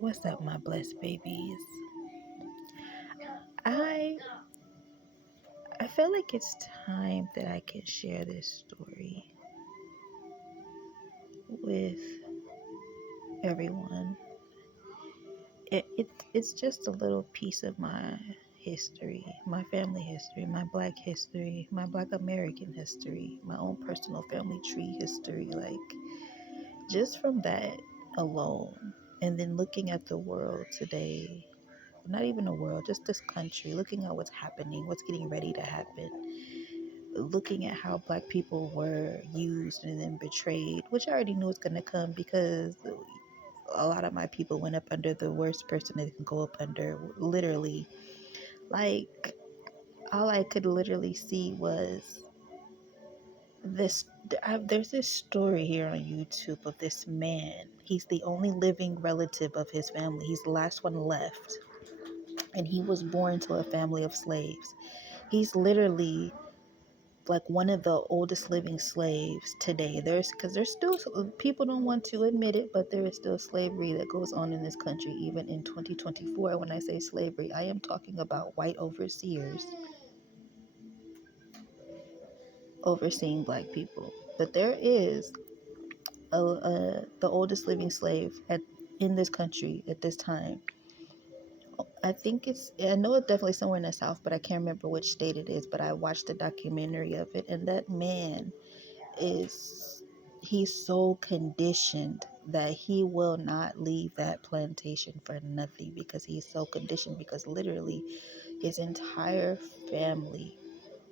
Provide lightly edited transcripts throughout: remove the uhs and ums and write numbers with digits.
What's up, my blessed babies? I I feel like it's time that I can share this story with everyone. It's just a little piece of my history, my family history, my black history, my black American history, my own personal family tree history. Like, just from that alone, and then looking at the world today, not even the world, just this country, looking at what's happening, what's getting ready to happen, looking at how black people were used and then betrayed, which I already knew was going to come because a lot of my people went up under the worst person they can go up under. Literally, like, all I could literally see was this. There's this story here on YouTube of this man. He's the only living relative of his family. He's the last one left, and he was born to a family of slaves. He's literally like one of the oldest living slaves today. There's still, people don't want to admit it, but there is still slavery that goes on in this country even in 2024. When I say slavery, I am talking about white overseers overseeing black people. But there is the oldest living slave in this country at this time. I know it's definitely somewhere in the South, but I can't remember which state it is. But I watched a documentary of it, and that man is he's so conditioned that he will not leave that plantation for nothing, because he's so conditioned, because literally his entire family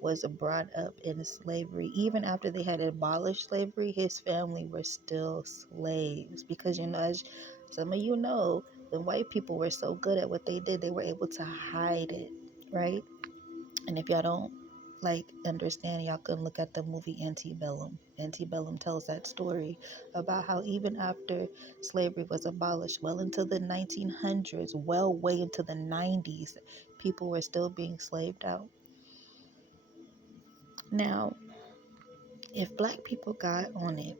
was brought up in slavery. Even after they had abolished slavery, his family were still slaves, because as some of you know, when white people were so good at what they did, they were able to hide it, right? And if y'all don't understand, y'all can look at the movie Antebellum. Antebellum tells that story about how even after slavery was abolished, well into the 1900s, well way into the 90s, people were still being slaved out. Now, if black people got on it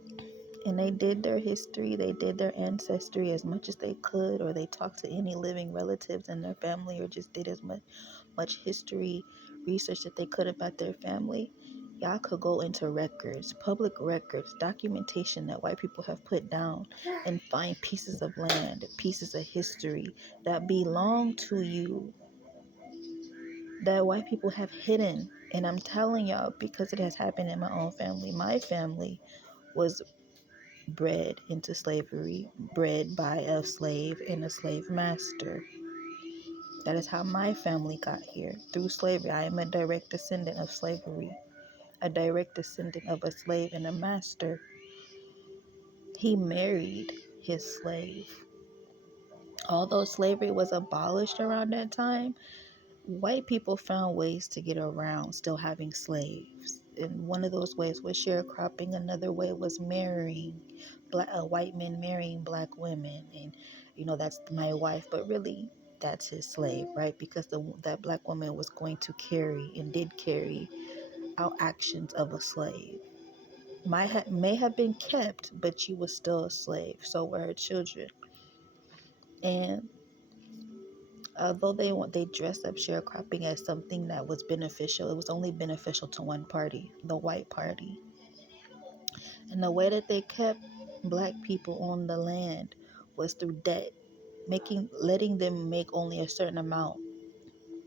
and they did their history, they did their ancestry as much as they could, or they talked to any living relatives in their family, or just did as much history research that they could about their family, y'all could go into records, public records, documentation that white people have put down, and find pieces of land, pieces of history that belong to you, that white people have hidden. And I'm telling y'all, because it has happened in my own family. My family was bred into slavery, bred by a slave and a slave master. That is how my family got here, through slavery. I am a direct descendant of slavery, a direct descendant of a slave and a master. He married his slave. Although slavery was abolished around that time, white people found ways to get around still having slaves. And one of those ways was sharecropping. Another way was marrying white men marrying black women. And that's my wife, but really that's his slave, right? Because that black woman was going to carry and did carry out actions of a slave. May have been kept, but she was still a slave. So were her children. And although they dressed up sharecropping as something that was beneficial, it was only beneficial to one party, the white party. And the way that they kept black people on the land was through debt, letting them make only a certain amount,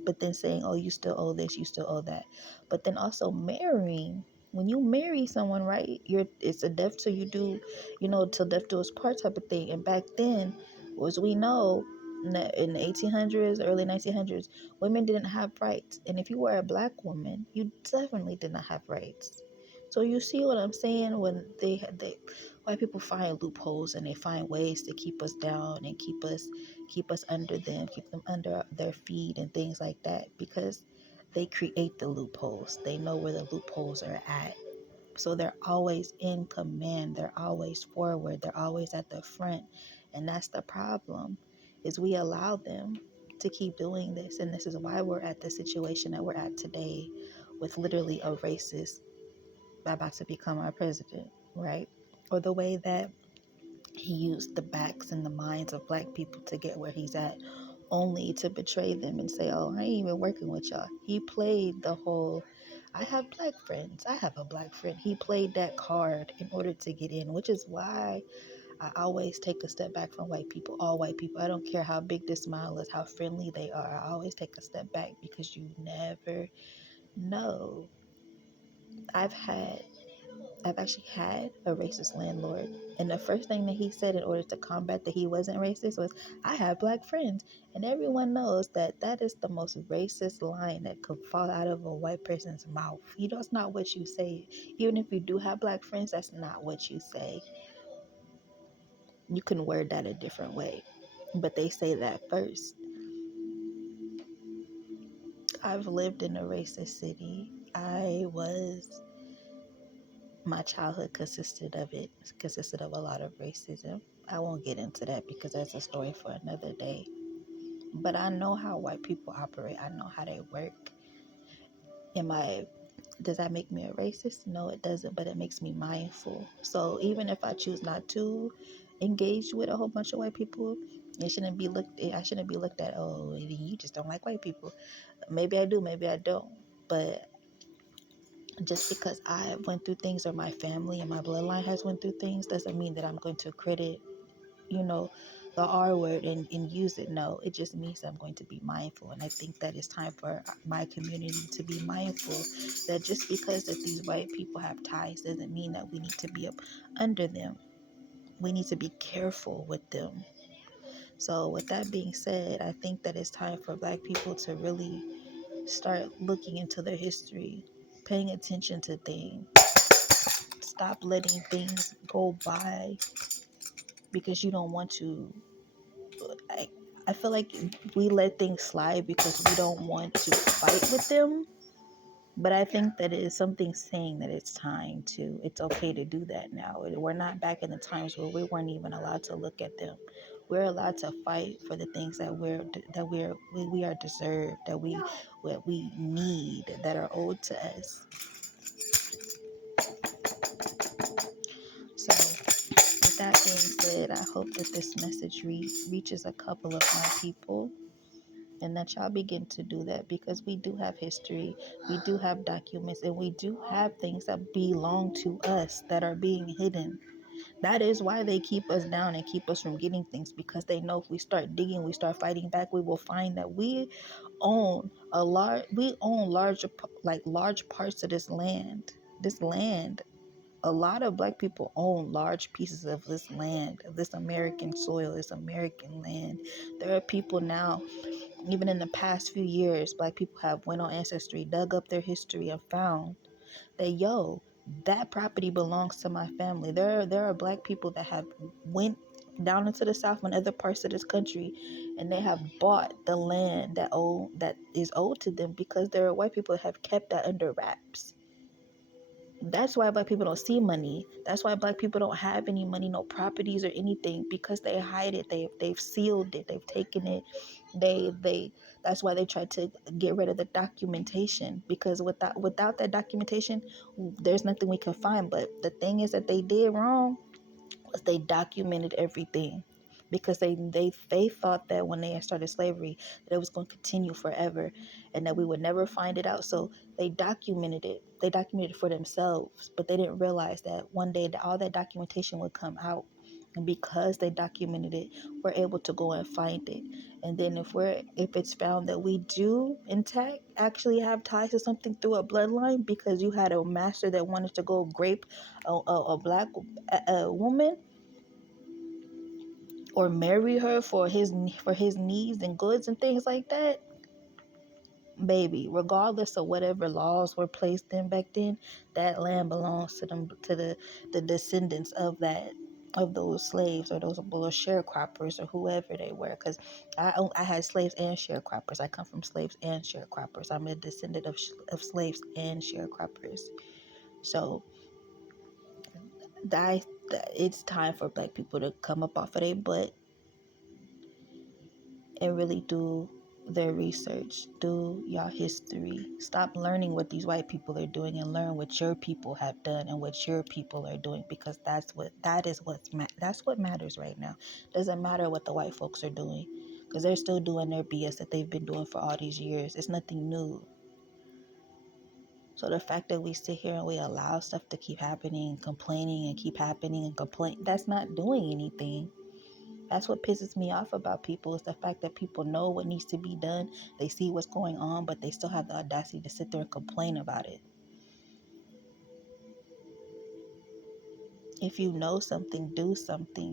but then saying, oh, you still owe this, you still owe that. But then also marrying. When you marry someone, right, it's a death till you do, till death do us part type of thing. And back then, as we know, in the 1800s, early 1900s, women didn't have rights. And if you were a black woman, you definitely did not have rights. So you see what I'm saying? When white people find loopholes, and they find ways to keep us down and keep us under them, keep them under their feet and things like that, because they create the loopholes. They know where the loopholes are at. So they're always in command. They're always forward. They're always at the front. And that's the problem, is we allow them to keep doing this. And this is why we're at the situation that we're at today, with literally a racist about to become our president, right? Or the way that He used the backs and the minds of black people to get where he's at, only to betray them and say, oh, I ain't even working with y'all. He played the whole, I have black friends, I have a black friend. He played that card in order to get in, which is why I always take a step back from white people, all white people. I don't care how big this smile is, how friendly they are. I always take a step back because you never know. I've had I've actually had a racist landlord. And the first thing that he said in order to combat that he wasn't racist was, I have black friends. And everyone knows that that is the most racist line that could fall out of a white person's mouth. You know, it's not what you say. Even if you do have black friends, that's not what you say. You can word that a different way. But they say that first. I've lived in a racist city. My childhood consisted of a lot of racism. I won't get into that because that's a story for another day. But I know how white people operate. I know how they work. Does that make me a racist? No, it doesn't, but it makes me mindful. So even if I choose not to engage with a whole bunch of white people, I shouldn't be looked at, oh, you just don't like white people. Maybe I do, maybe I don't. But just because I went through things or my family and my bloodline has went through things doesn't mean that I'm going to credit, you know, the R word and use it. No, it just means I'm going to be mindful. And I think that it's time for my community to be mindful that just because that these white people have ties doesn't mean that we need to be up under them. We need to be careful with them. So with that being said, I think that it's time for black people to really start looking into their history, paying attention to things. Stop letting things go by because you don't want to. I, I feel like we let things slide because we don't want to fight with them. But I think that it is something saying that it's okay to do that now. We're not back in the times where we weren't even allowed to look at them. We're allowed to fight for the things that we are deserved, that we need, that are owed to us. So with that being said, I hope that this message reaches a couple of my people and that y'all begin to do that because we do have history, we do have documents, and we do have things that belong to us that are being hidden. That is why they keep us down and keep us from getting things because they know if we start digging, we start fighting back, we will find that we own large parts of this land. This land, a lot of black people own large pieces of this land, of this American soil, this American land. There are people now, even in the past few years, black people have went on Ancestry, dug up their history, and found that that property belongs to my family. There are black people that have went down into the South and other parts of this country, and they have bought the land that is owed to them because there are white people that have kept that under wraps. That's why black people don't see money. That's why black people don't have any money, no properties or anything, because they hide it. They've sealed it. They've taken it. They that's why they try to get rid of the documentation, because without that documentation, there's nothing we can find. But the thing is that they did wrong was they documented everything, because they thought that when they had started slavery that it was going to continue forever and that we would never find it out. So they documented it for themselves, but they didn't realize that one day all that documentation would come out. And because they documented it, we're able to go and find it. And then if it's found that we do intact actually have ties to something through a bloodline, because you had a master that wanted to go grape a black a woman or marry her for his needs and goods and things like that, baby, regardless of whatever laws were placed in back then, that land belongs to them, to the descendants of those slaves, or those sharecroppers, or whoever they were. Because I had slaves and sharecroppers. I come from slaves and sharecroppers. I'm a descendant of slaves and sharecroppers. So that it's time for black people to come up off of their butt and really do their research, do y'all history. Stop learning what these white people are doing and learn what your people have done and what your people are doing, because that's what matters right now. Doesn't matter what the white folks are doing, because they're still doing their BS that they've been doing for all these years. It's nothing new. So the fact that we sit here and we allow stuff to keep happening and complaining and keep happening and complain, that's not doing anything. That's what pisses me off about people, is the fact that people know what needs to be done. They see what's going on, but they still have the audacity to sit there and complain about it. If you know something, do something.